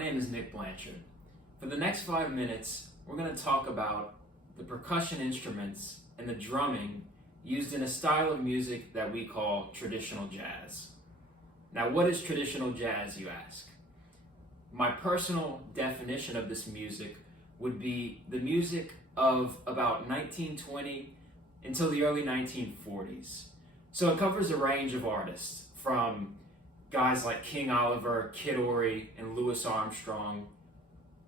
name is Nick Blanchard. For the next 5 minutes, we're going to talk about the percussion instruments and the drumming used in a style of music that we call traditional jazz. Now, what is traditional jazz, you ask? My personal definition of this music would be the music of about 1920 until the early 1940s. So it covers a range of artists, from guys like King Oliver, Kid Ory, and Louis Armstrong,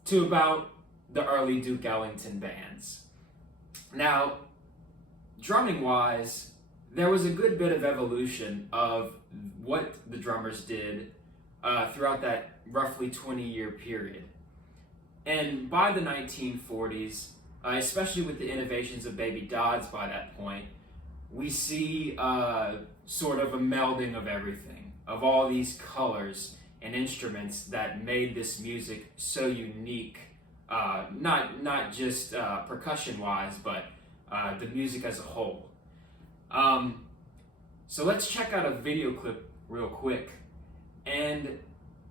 to about the early Duke Ellington bands. Now, drumming-wise, there was a good bit of evolution of what the drummers did throughout that roughly 20-year period. And by the 1940s, especially with the innovations of Baby Dodds by that point, we see sort of a melding of everything, of all these colors and instruments that made this music so unique, not just percussion-wise, but the music as a whole. So let's check out a video clip real quick and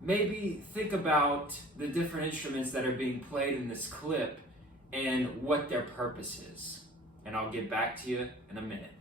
maybe think about the different instruments that are being played in this clip and what their purpose is. And I'll get back to you in a minute.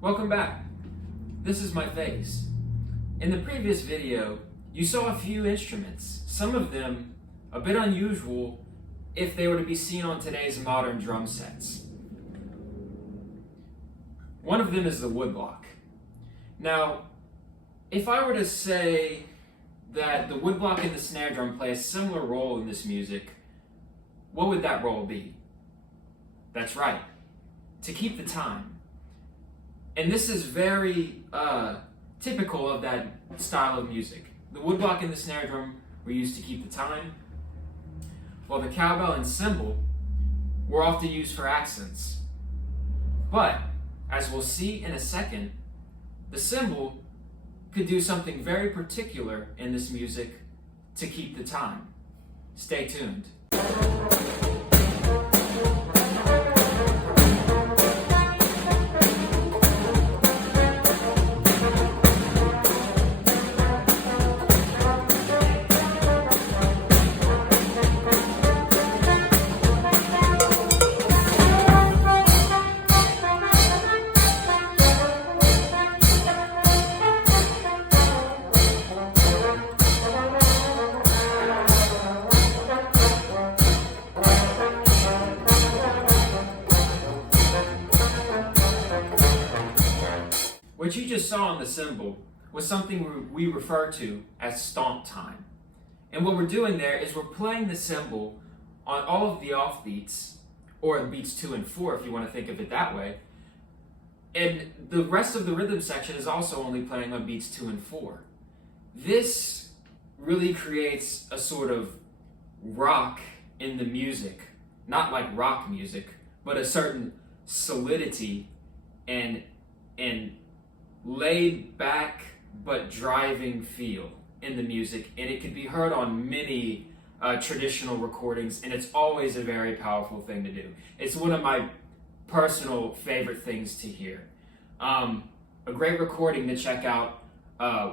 Welcome back. This is my face. In the previous video, you saw a few instruments, some of them a bit unusual if they were to be seen on today's modern drum sets. One of them is the woodblock. Now, if I were to say that the woodblock and the snare drum play a similar role in this music, what would that role be? That's right, to keep the time. And this is very typical of that style of music. The woodblock and the snare drum were used to keep the time, while the cowbell and cymbal were often used for accents. But, as we'll see in a second, the cymbal could do something very particular in this music to keep the time. Stay tuned. What you just saw on the cymbal was something we refer to as stomp time. And what we're doing there is we're playing the cymbal on all of the offbeats, or beats 2 and 4 if you want to think of it that way. And the rest of the rhythm section is also only playing on beats 2 and 4. This really creates a sort of rock in the music, not like rock music, but a certain solidity and laid back but driving feel in the music, and it can be heard on many traditional recordings, and it's always a very powerful thing to do. It's one of my personal favorite things to hear. A great recording to check out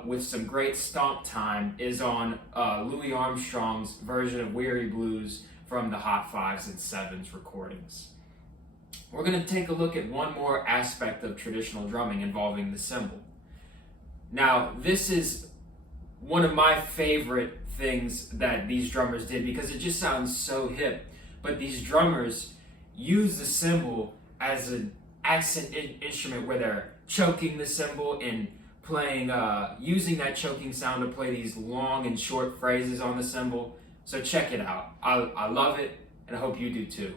with some great stomp time is on Louis Armstrong's version of Weary Blues from the Hot 5s and 7s recordings. We're going to take a look at one more aspect of traditional drumming involving the cymbal. Now, this is one of my favorite things that these drummers did because it just sounds so hip. But these drummers use the cymbal as an accent instrument where they're choking the cymbal and playing, using that choking sound to play these long and short phrases on the cymbal. So check it out. I love it, and I hope you do too.